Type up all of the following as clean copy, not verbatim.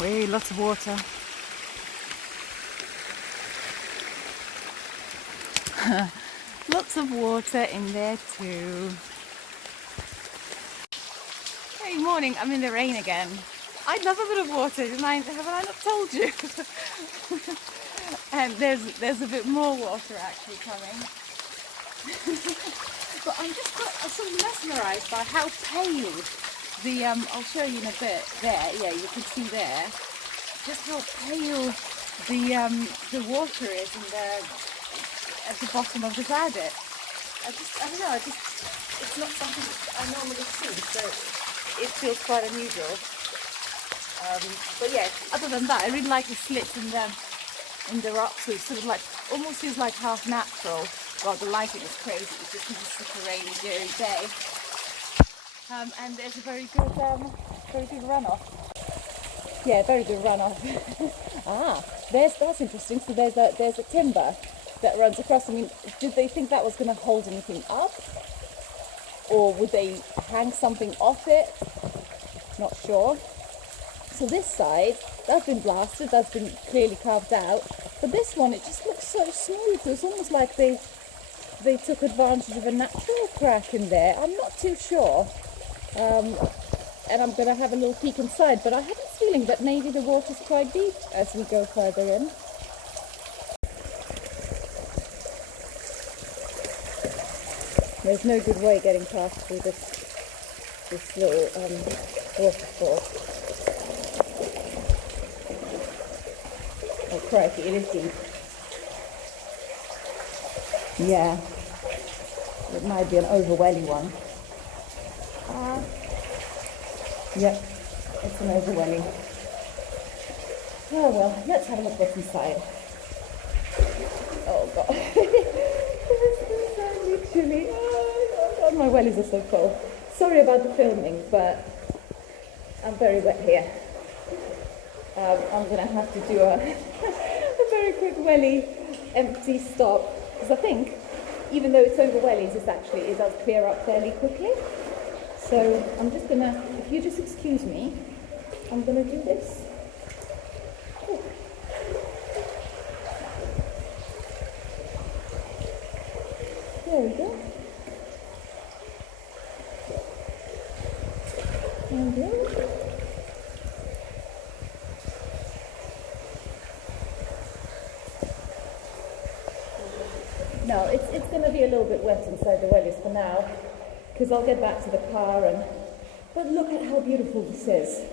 Wait, lots of water. Lots of water in there too. Hey, morning. I'm in the rain again. I love a bit of water. Have I not told you? And there's a bit more water actually coming. But I'm just sort of mesmerised by how pale the I'll show you in a bit. There, yeah, you can see there just how pale the water is at the bottom of this adit. I don't know. It's not something I normally see, so it feels quite unusual. But yeah, other than that, I really like the slits in the rocks. So it sort of like almost feels like half natural. Well, the lighting is crazy. It's just such a rainy, dreary day. And there's a very good runoff. Yeah, very good runoff. That's interesting. So there's a timber that runs across. I mean, did they think that was going to hold anything up, or would they hang something off it? Not sure. So this side, that's been blasted. That's been clearly carved out. But this one, it just looks so smooth. It's almost like they took advantage of a natural crack in there. I'm not too sure. And I'm going to have a little peek inside, but I have a feeling that maybe the water's quite deep as we go further in. There's no good way getting past through this little waterfall. Oh crikey, it is deep. Yeah, it might be an overwhelly one. Yep, it's an overwhelly. Oh well, let's have a look what's inside. Oh god. Literally. Oh god, my wellies are so full. Sorry about the filming, but I'm very wet here. I'm going to have to do a very quick welly empty stop, because I think, even though it's over wellies, it does clear up fairly quickly. So I'm just going to, if you just excuse me, I'm going to do this. Oh. There we go. There we go. No, it's going to be a little bit wet inside the wellies for now, because I'll get back to the car but look at how beautiful this is.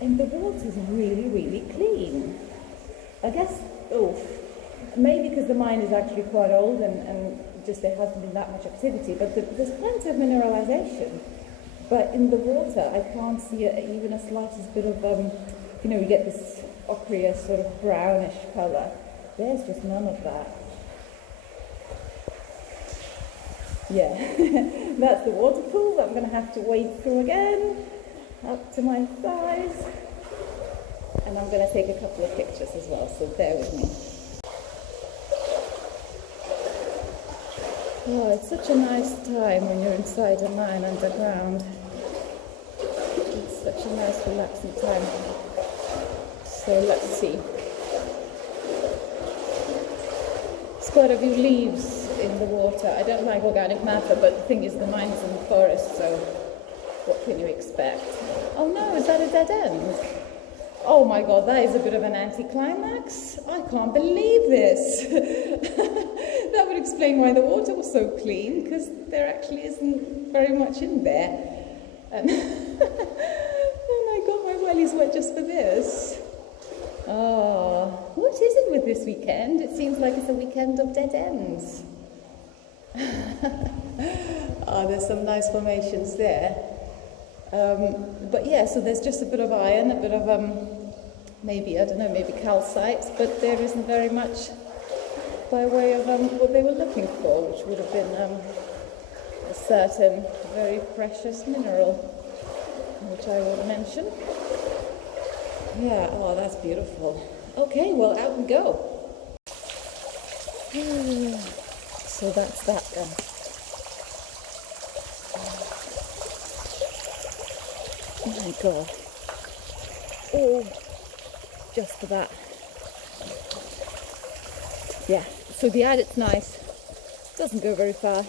And the water's really, really clean. I guess, maybe because the mine is actually quite old and just there hasn't been that much activity, but there's plenty of mineralization. But in the water, I can't see even a slightest bit of, you get this ochreous sort of brownish colour. There's just none of that. Yeah, that's the waterfall that I'm going to have to wade through again, up to my thighs. And I'm going to take a couple of pictures as well, so bear with me. Oh, it's such a nice time when you're inside a mine underground. It's such a nice relaxing time. So let's see. There's quite a few leaves in the water. I don't like organic matter, but the thing is the mine is in the forest, so what can you expect? Oh no, is that a dead end? Oh my god, that is a bit of an anticlimax. I can't believe this. That would explain why the water was so clean, because there actually isn't very much in there. And I got my wellies wet just for this. Oh, what is it with this weekend? It seems like it's a weekend of dead ends. Oh, there's some nice formations there. But yeah, so there's just a bit of iron, a bit of maybe calcite, but there isn't very much by way of what they were looking for, which would have been a certain very precious mineral, which I will mention. Yeah, oh, that's beautiful. Okay, well, out we go. So that's that then. Oh my god. all just for that. Yeah, so the adit's nice, doesn't go very far,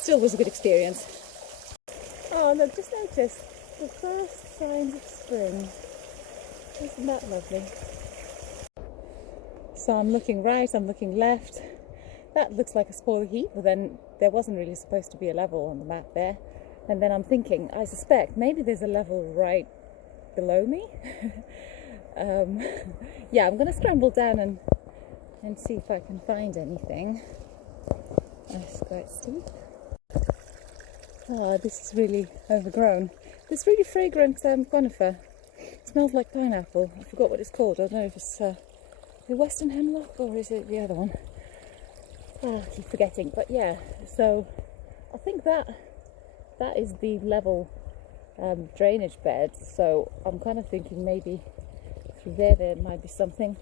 still was a good experience. Oh look, just notice the first signs of spring. Isn't that lovely? So I'm looking right, I'm looking left. That looks like a spoil heap, but then there wasn't really supposed to be a level on the map there. And then I'm thinking, I suspect maybe there's a level right below me. Yeah, I'm going to scramble down and see if I can find anything. It's quite steep. Oh, this is really overgrown. This really fragrant conifer. It smells like pineapple. I forgot what it's called. I don't know if it's the Western hemlock or is it the other one. Oh, I keep forgetting. But yeah, so I think that is the level drainage bed. So I'm kind of thinking maybe through there might be something.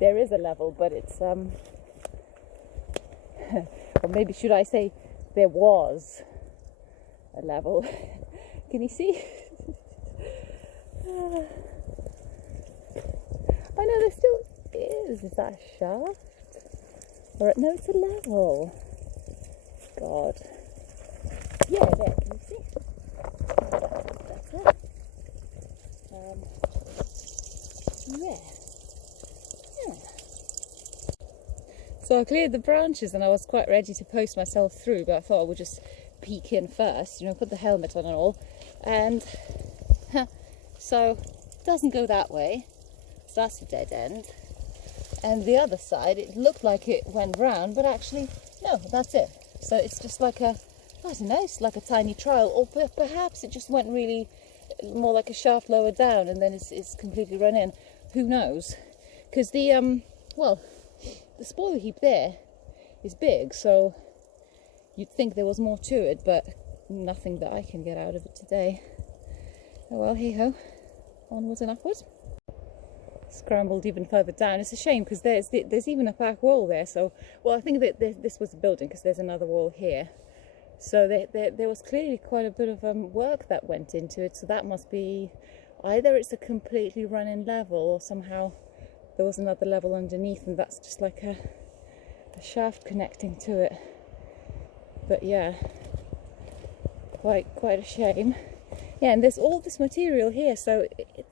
There is a level, but it's or maybe should I say there was a level. Can you see? I know there still is. Is that a shaft? Or no, it's a level. God. Yeah, there. Can you see? That's it. Yeah. So I cleared the branches and I was quite ready to post myself through, but I thought I would just peek in first, you know, put the helmet on and all. And so it doesn't go that way, so that's a dead end. And the other side, it looked like it went round, but actually, no, that's it. So it's just like a, I don't know, it's like a tiny trial, or perhaps it just went really more like a shaft lower down and then it's completely run in. Who knows? Because the, well, the spoiler heap there is big, so you'd think there was more to it, but nothing that I can get out of it today. Oh well, hey ho, onwards and upwards. Scrambled even further down. It's a shame because there's even a back wall there. So, well, I think that this was a building because there's another wall here. So there was clearly quite a bit of work that went into it. So that must be either it's a completely run-in level or somehow there was another level underneath, and that's just like a shaft connecting to it. But yeah, quite a shame. Yeah, and there's all this material here, so it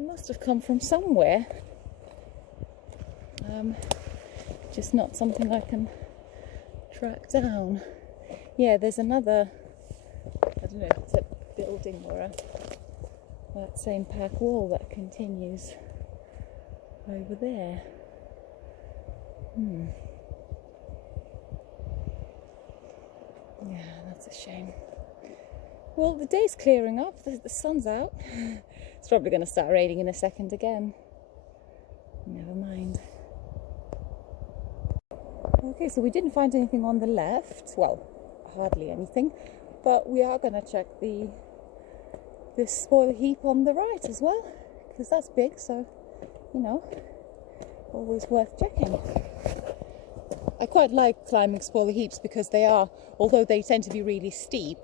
must have come from somewhere. Just not something I can track down. Yeah, there's another, I don't know if it's a building or that same pack wall that continues over there. Yeah, that's a shame. Well, the day's clearing up, the sun's out. It's probably going to start raining in a second again. Never mind. Okay, so we didn't find anything on the left. Well, hardly anything. But we are going to check this spoiler heap on the right as well, because that's big, so, you know, always worth checking. I quite like climbing spoiler heaps because they are, although they tend to be really steep,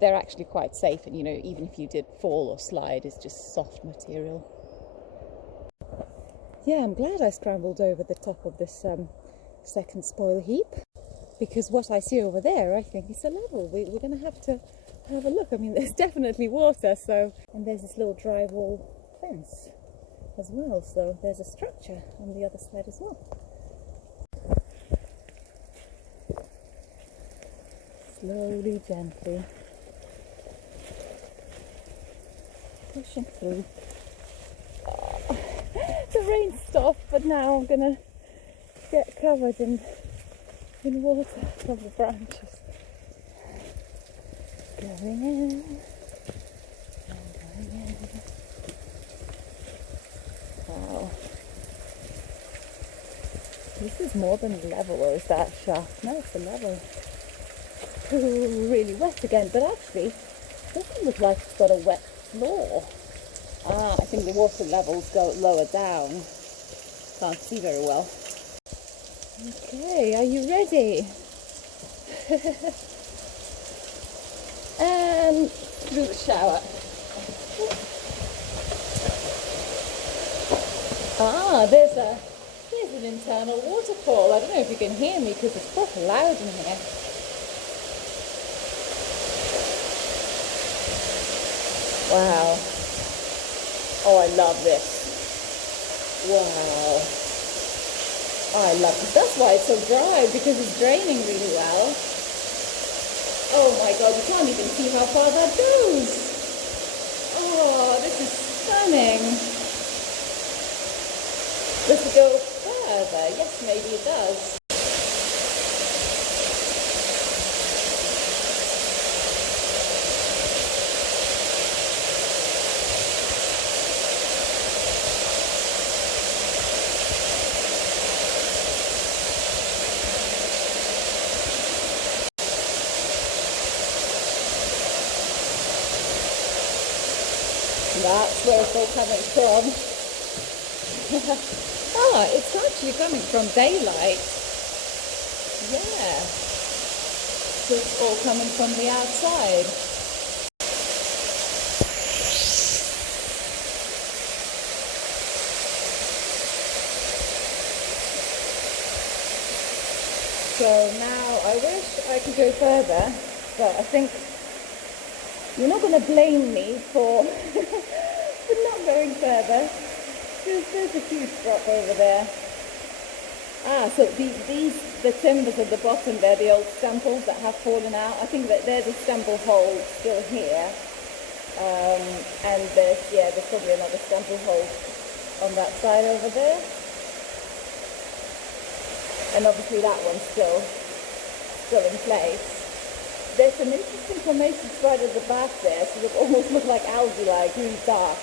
they're actually quite safe, and you know, even if you did fall or slide, it's just soft material. Yeah, I'm glad I scrambled over the top of this second spoiler heap, because what I see over there I think is a level. We're going to have to have a look. I mean, there's definitely water, so, and there's this little drywall fence as well, so there's a structure on the other side as well. Slowly, gently pushing through. The rain stopped, but now I'm gonna get covered in water from the branches. Going in. Wow. This is more than a level, or is that shaft? No, it's a level. Ooh, really wet again, but actually it doesn't look like it's got a wet floor. Ah, I think the water levels go lower down. Can't see very well. Okay, are you ready? And through the shower. Ah, there's an internal waterfall. I don't know if you can hear me because it's proper loud in here. Wow. Oh, I love this. Wow. Oh, I love this. That's why it's so dry, because it's draining really well. Oh my God, you can't even see how far that goes. Oh, this is stunning. Does it go further? Yes, maybe it does. That's where it's all coming from. Ah, it's actually coming from daylight. Yeah. So it's all coming from the outside. So now I wish I could go further, but I think you're not going to blame me for, for not going further. There's a huge drop over there. Ah, so the timbers at the bottom there, the old stemples that have fallen out, I think that there's a stemple hole still here. And there's probably another stemple hole on that side over there. And obviously that one's still in place. There's some interesting formations right at the back there, so they almost look like algae, like really dark.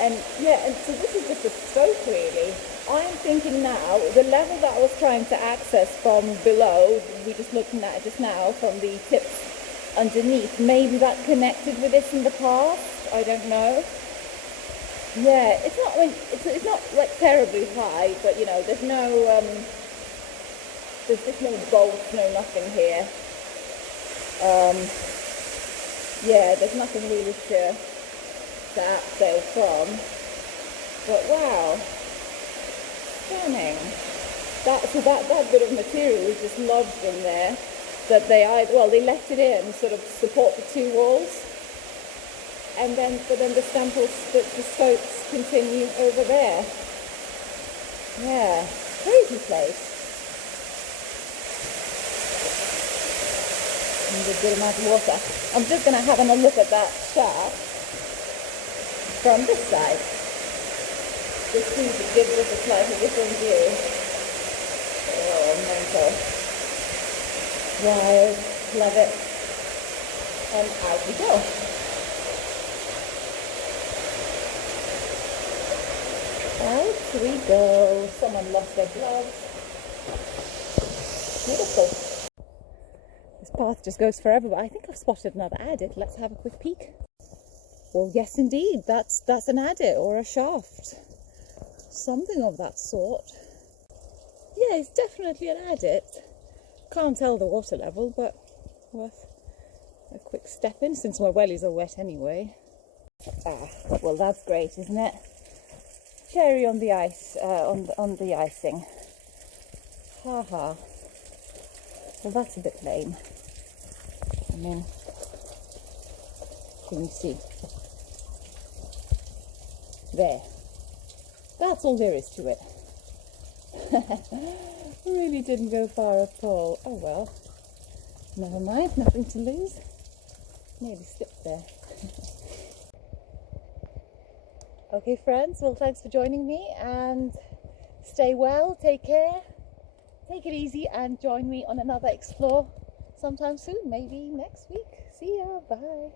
And yeah, and so this is just a scope really. I'm thinking now, the level that I was trying to access from below, we just looking at just now, from the tips underneath, maybe that connected with this in the past, I don't know. Yeah, it's not, I mean, it's not like terribly high, but you know, there's just no bolts, no nothing here. Yeah, there's nothing really to abseil from, but wow, stunning. That bit of material is just lodged in there, that they left it in sort of support the two walls, and then the stemples, the scopes continue over there. Yeah, crazy place. And a good amount of water. I'm just going to have a look at that shaft from this side. Just see if it gives us a slightly different view. Oh, mental. Wild. Love it. And out we go. Out we go. Someone lost their gloves. Beautiful. This path just goes forever, but I think I've spotted another adit. Let's have a quick peek. Well, yes indeed, that's an adit or a shaft. Something of that sort. Yeah, it's definitely an adit. Can't tell the water level, but worth a quick step in since my wellies are wet anyway. Ah, well that's great, isn't it? Cherry on the ice, on the icing. Ha ha. Well, that's a bit lame. I mean, can you see? There. That's all there is to it. Really didn't go far at all. Oh well. Never mind, nothing to lose. Nearly slipped there. Okay friends, well thanks for joining me, and stay well, take care, take it easy, and join me on another explore sometime soon, maybe next week. See ya, bye.